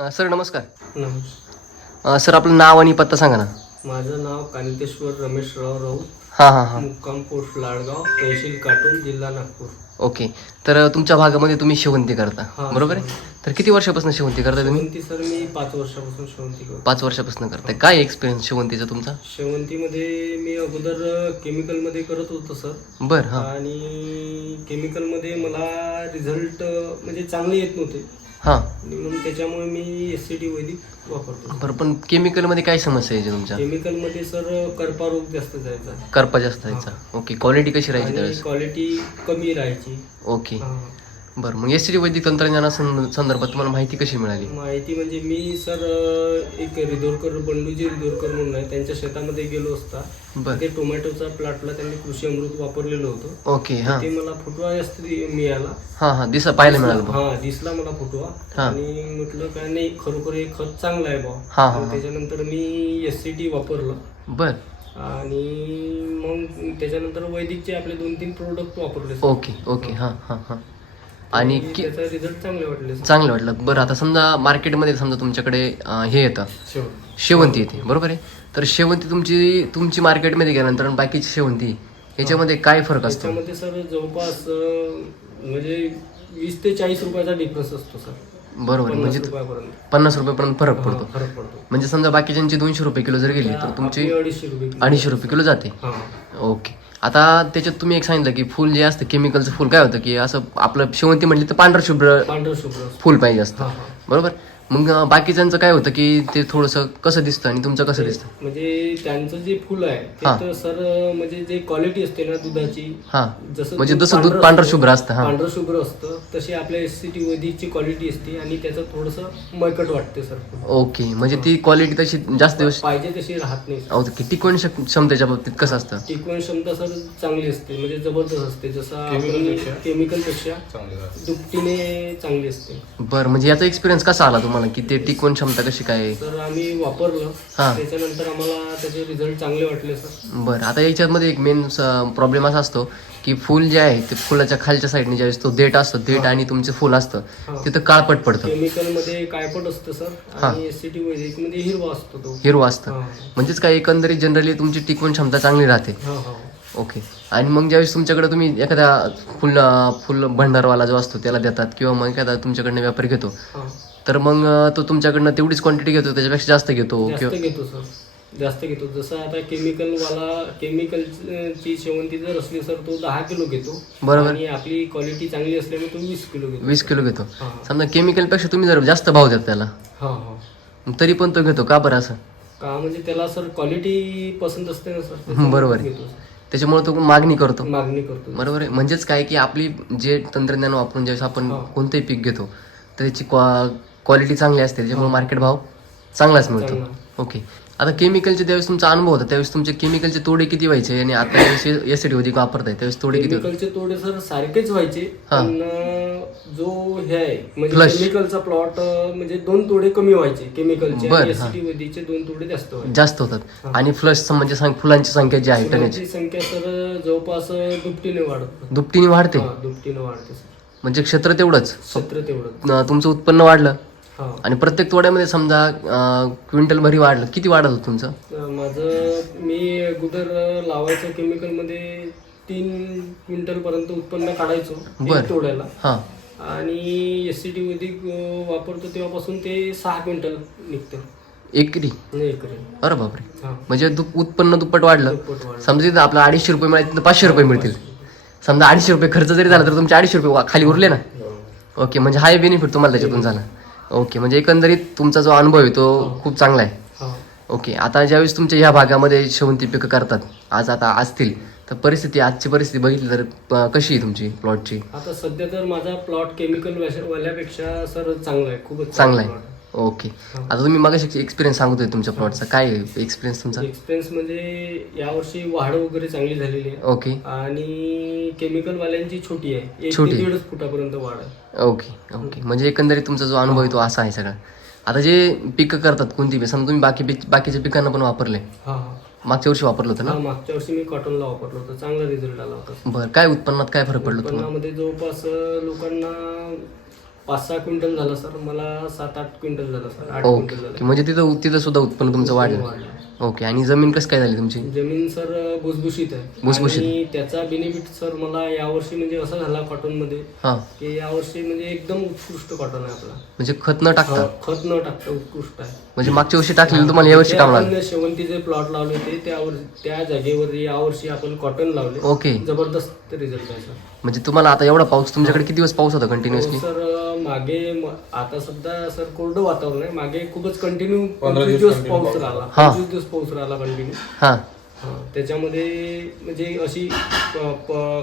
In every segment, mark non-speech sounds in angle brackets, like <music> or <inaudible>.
अ, sir नमस्कार. नमस्कार. अ, sir आपलं नाव आणि पत्ता सांगा ना. माझं नाव कानितेश्वर रमेशराव राऊत. हां हां हां. मुक्काम पोस्ट लाडगाव तहसील काटोल जिल्हा नागपूर. ओके. तर तुमच्या भागामध्ये तुम्ही शेवंती करता. हां, बरोबर आहे? तर किती वर्षापासून शेवंती करता तुम्ही? शेवंती सर मी पाच वर्षापासून शेवंती करतो. पाच वर्षापासून करताय. काय एक्सपिरियन्स शेवंतीचा तुमचा? शेवंतीमध्ये मी अगोदर केमिकलमध्ये करत होतो सर. बरं हां. आणि केमिकलमध्ये मला रिझल्ट म्हणजे चांगले येत नव्हते. हां. आणि म्हणून त्याच्यामुळे मी एस सी टी वैदिक वापरतो. बरं पण केमिकलमध्ये काय समस्या यायची तुमच्या? केमिकलमध्ये सर करपा रोग जास्त जायचा. करपा जास्त यायचा ओके क्वालिटी कशी राहायची आणि त्यावेळेस? क्वालिटी कमी राहायची. ओके हा. बरं मग एस टी वैदिक तंत्रज्ञाना सं- संदर्भात तुम्हाला माहिती कशी मिळाली? माहिती म्हणजे मी सर अ, एक रिदोरकर बंडूजी रिदोरकर म्हणून आहे त्यांच्या शेतामध्ये गेलो असता. बरं. ते टोमॅटोचा प्लॉटला त्यांनी कृषी अमृत वापरलेलं होतं. ओके हां. ते मला फुटवा जास्त मिळाला. हां हां दिसा पाहायला मिळालं बघ. हा दिसला मला फुटवा हा. आणि म्हटलं काय नाही खरोखर हे खत चांगलं आहे बा हा, हा. त्याच्यानंतर मी एस सी टी वापरलं. बरं. आणि मग त्याच्यानंतर वैदिकचे आपले दोन तीन प्रोडक्ट वापरले. ओके ओके हां हां हां. आणि कि त्याचा रिझल्ट चांगले वाटले सर. चांगलं वाटलं. बरं आता समजा मार्केटमध्ये समजा तुमच्याकडे अं, हे येतं. शेवट. शेवंती येते बरोबर आहे? तर शेवंती तुमची तुमची मार्केटमध्ये गेल्यानंतर आणि बाकीची शेवंती याच्यामध्ये काय फरक असतो? त्याच्यामध्ये सर जवळपास अं, म्हणजे वीस ते चाळीस रुपयाचा डिफरन्स असतो सर. बरोबर आहे. पन्नास म्हणजे रुपयापर्यंत. पन्नास रुपयापर्यंत फरक हा, पडतो. फरक पडतो. म्हणजे समजा बाकीच्यांची दोनशे रुपये किलो जर गेली तर तुमची आपली अडीचशे रुपये किलो. अडीचशे रुपये किलो जाते. हा. ओके. आता त्याच्यात तुम्ही एक सांगितलं की फुल जे असतं केमिकलचं फुल काय होतं की असं आपलं शेवंती म्हटली तर पांढरं शुभ्र पांढरं शुभ्र. फुल पाहिजे असतं. बरोबर? मग बाकीच्यांचं काय होतं की ते थोडंसं कसं दिसतं आणि तुमचं कसं दिसतं? म्हणजे त्यांचं जे फुल आहे ते. तर सर म्हणजे जे क्वालिटी असते ना दुधाची हां. जसं म्हणजे दूध जसं दूध पांढरं पांढरं असतं, शुभ्र असतं हां. पांढरं शुभ्र असतं तशी आपल्या एस सी टी वैदिकची क्वालिटी असते आणि त्याचं थोडंसं मळकट वाटते सर. ओके म्हणजे ती क्वालिटी तशी जास्त दिवस पाहिजे तशी राहत नाही ओके टिकवण शक- क्षमतेच्या बाबतीत कसं असतं? टिकवण क्षमता सर चांगली असते म्हणजे जबरदस्त असते जसं आपण केमिकलपेक्षा? दुपटीने चांगली असते. बरं म्हणजे याचा एक्सपिरियन्स कसा आला तुम्हाला की ते टिकवण क्षमता कशी काय आहे? तर आम्ही वापरलं. हा. त्याच्यानंतर आम्हाला त्याचे रिझल्ट चांगले वाटले सर बरं. आता याच्यामध्ये एक मेन प्रॉब्लेम असा असतो की फुल जे आहे ते फुलाच्या खालच्या साईडने ज्यावेळेस तो देठ असतो देठ आणि तुमचं फुल असतं हा. तिथं काळपट पडतं. केमिकलमध्ये काळपट असतं सर आणि वैदिकमध्ये हिरवा असतो तो. हिरवं असतं. हा. म्हणजेच काय एकंदरीत जनरली तुमची टिकवण क्षमता चांगली राहते. हा हा. ओके. आणि मग ज्यावेळेस तुमच्याकडे तुम्ही एखाद्या फुल फुल भंडारवाला जो असतो त्याला देतात किंवा मग एखादा तुमच्याकडनं व्यापारी घेतो हा. तर मग तो तुमच्याकडनं तेवढीच क्वांटिटी घेतो त्याच्यापेक्षा जास्त घेतो जास्त किंवा घेतो सर. जास्त घेतो. जसं आता केमिकल वाला केमिकल ची शेवंती जर असली सर तो दहा किलो घेतो. बरोबर. आणि आपली क्वालिटी चांगली असल्यामुळे तो वीस किलो घेतो. वीस किलो घेतो. हा. समजा केमिकलपेक्षा तुम्ही जर जास्त भाव देत त्याला हा हा. मग तरी पण तो घेतो का बरं असं? का म्हणजे त्याला सर क्वालिटी पसंत असते ना सर? त्याच्यामुळे बरोबर तो आहे. घेतो सर. त्याच्यामुळे तो मागणी करतो. मागणी करतो. बरोबर आहे. म्हणजेच काय की आपली जे तंत्रज्ञान वापरून ज्यावेळेस आपण हा. कोणतंही पीक घेतो तर त्याची क्वालिटी चांगली असते त्याच्यामुळे मार्केट भाव चांगलाच मिळतो. ओके आता केमिकलचे त्यावेळेस तुमचा अनुभव होता त्यावेळेस तुमचे केमिकलचे तोडे किती व्हायचे आणि आता टी होती वापरताय त्यावेळेस तोडे किती केमिकलचे तोडे सर सारखेच व्हायचे हा. पण जो हे आहे म्हणजे. केमिकलचा प्लॉट म्हणजे दोन तोडे कमी व्हायचे केमिकलचे वैदिकचे दोन तोडे जास्त जास्त होतात. आणि फ्लश म्हणजे सांग फुलांची संख्या जी आहे संख्या सर जवळपास दुपटीने वाढत. दुपटीने वाढते. हा दुपटीने वाढते म्हणजे क्षेत्र तेवढंच. क्षेत्र तेवढं तुमचं उत्पन्न वाढलं. आणि प्रत्येक तोड्यामध्ये समजा अं, क्विंटल भरी वाढलं किती वाढत होतं तुमचं? माझं मी अगोदर लावायचं केमिकलमध्ये तीन क्विंटल पर्यंत उत्पन्न काढायचो बरं. एक तोड्याला. हां. आणि एस सी टी अं, वापरतो तेव्हापासून ते सहा क्विंटल निघतं. एकरी? अरे बापरे. हा. म्हणजे दुप उत्पन्न दुप्पट वाढलं. दुप्पट समजा तिथं आपलं अडीचशे रुपये मिळाले तिथं पाचशे रुपये मिळतील. समजा अडीचशे रुपये खर्च जरी झाला तर तुमचे अडीचशे रुपये वा- खाली उरले ना? ओके म्हणजे हाय बेनिफिट तुम्हाला त्याच्यातून झाला. ओके म्हणजे एकंदरीत तुमचा जो अनुभव आहे तो खूप चांगला आहे. हा. ओके आता ज्यावेळेस तुमच्या ह्या भागामध्ये शेवंती पिकं करतात आज आता असतील तर परिस्थिती आजची परिस्थिती बघितली तर कशी आहे तुमची प्लॉटची आता सध्या तर माझा प्लॉट केमिकल वाल्यापेक्षा सर चांगला आहे खूपच चांगला आहे. ओके. आता तुम्ही मग एक्सपिरियन्स सांगतोय तुमच्या प्लॉटचा काय एक्सपिरियन्स तुमचा? एक्सपिरियन्स म्हणजे यावर्षी वाढ वगैरे चांगली झालेली आहे. ओके. आणि केमिकल वाल्यांची छोटी आहे. एक छोटी. ते दीडच फुटापर्यंत वाढ आहे. Okay okay. म्हणजे एकंदरीत तुमचा जो अनुभव आहे तो असा आहे सगळा. आता जे पिकं करतात कोणती बी समजा तुम्ही बाकी पिक बाकीच्या पिकांना पण वापरले. हा हा. मागच्या वर्षी वापरलं होतं हा मागच्या वर्षी मी कॉटनला वापरलं होतं. चांगला रिझल्ट आला होता. ना बरं काय उत्पन्नात काय फरक पडलं तुम्हाला? उत्पन्नामध्ये जवळपास अं, लोकांना पाच सहा क्विंटल झालं सर. मला सात आठ क्विंटल झालं सर. आठ क्विंटल ओके झालं. म्हणजे तिथं तिथं सुद्धा उत्पन्न तुमचं वाढलं. वाढलं. ओके. आणि जमीन कसं काय झाली तुमची? जमीन सर भुसभुशीत आहे. भुसभुशीत. आणि त्याचा बेनिफिट सर मला यावर्षी म्हणजे असा झाला कॉटनमध्ये हां. की यावर्षी म्हणजे एकदम उत्कृष्ट कॉटन आहे आपला. म्हणजे खत न टाकता? खत न टाकता उत्कृष्ट आहे. म्हणजे मागच्या वर्षी टाकलेलं तुम्हाला यावर्षी जे काम आपण लागलं शेवंतीचे प्लॉट लावले होते त्यावर त्या जागेवर यावर्षी आपण कॉटन लावले. ओके. जबरदस्त रिझल्ट आहे सर. म्हणजे तुम्हाला आता एवढा पाऊस तुमच्याकडे किती दिवस पाऊस होता कंटिन्युअसली हो, सर मागे आता सध्या सर कोरडं वातावरण आहे. मागे खूपच कंटिन्यू पंचवीस दिवस पाऊस राहिला. पंचवीस दिवस पाऊस राहिला कंटिन्यू हां. त्याच्यामध्ये म्हणजे अशी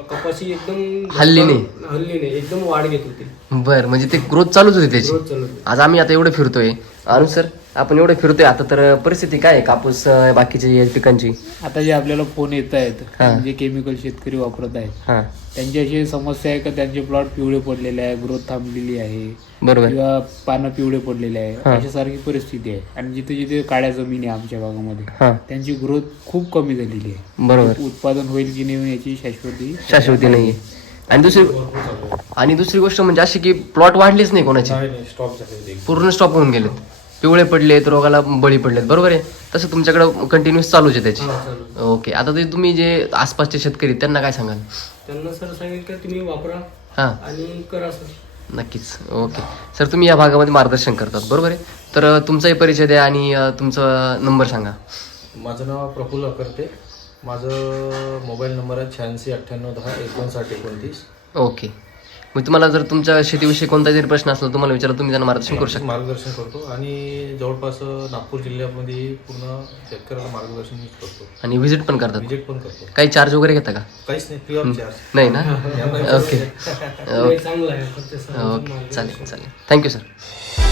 कपाशी एकदम हलली नाही. हल्ली नाही. एकदम वाढ घेत होती. बरं म्हणजे ते ग्रोथ चालूच होती त्याची. होती. आज आम्ही आता एवढं फिरतोय. अनु सर आपण एवढं फिरतोय. आता तर परिस्थिती काय आहे? कापूस अं, बाकीच्या या पिकांची? आता जे आपल्याला फोन येत आहेत हा. जे केमिकल शेतकरी वापरत आहेत हां. त्यांची अशी समस्या आहे का? त्यांचे प्लॉट पिवळे पडलेले आहे ग्रोथ थांबलेली आहे. बरोबर. किंवा पानं पिवळे पडलेले आहे हा. अशा सारखी परिस्थिती आहे. आणि जिथे जिथे काळ्या जमीन आहे आमच्या भागामध्ये हां. त्यांची ग्रोथ खूप कमी झालेली आहे. बरोबर. उत्पादन होईल की नाही याची शाश्वती शाश्वती नाहीये. आणि दुसरी आणि दुसरी गोष्ट म्हणजे अशी की प्लॉट वाढलेच नाही कोणाचे. पूर्ण स्टॉप होऊन गेलेत. पिवळे पडलेत रोगाला बळी पडलेत. बरोबर आहे? तसं तुमच्याकडं कंटिन्युअस चालूच आहे त्याची. हा, चालू. ओके आता ते तुम्ही जे आसपासचे शेतकरी आहेत, त्यांना काय सांगाल? त्यांना सर सांगितलं का तुम्ही वापरा हां. आणि करा सर. नक्कीच. ओके सर तुम्ही या भागामध्ये मार्गदर्शन करतात. बरोबर आहे? तर अ, तुमचाही परिचय द्या आणि अ, तुमचा नंबर सांगा. माझं नाव प्रफुल्ल अकर्ते. माझं मोबाईल नंबर आहे शहाऐंशी अठ्ठ्याण्णव दहा एकोणसाठ एकोणतीस. ओके मग तुम्हाला जर तुमच्या शेतीविषयी कोणता जरी प्रश्न असला तुम्हाला विचारला तुम्ही त्यांना मार्गदर्शन करू शकता. मार्गदर्शन करतो आणि जवळपास नागपूर जिल्ह्यामध्ये पूर्ण शेतकऱ्याला मार्गदर्शन करतो. आणि व्हिजिट पण करतात? विजिट पण करतो. काही चार्ज वगैरे घेता का? काहीच नाही फ्री ऑफ चार्ज नाही ना? <laughs> ओके <laughs> चांगलं आहे ओके चालेल चालेल. Thank you sir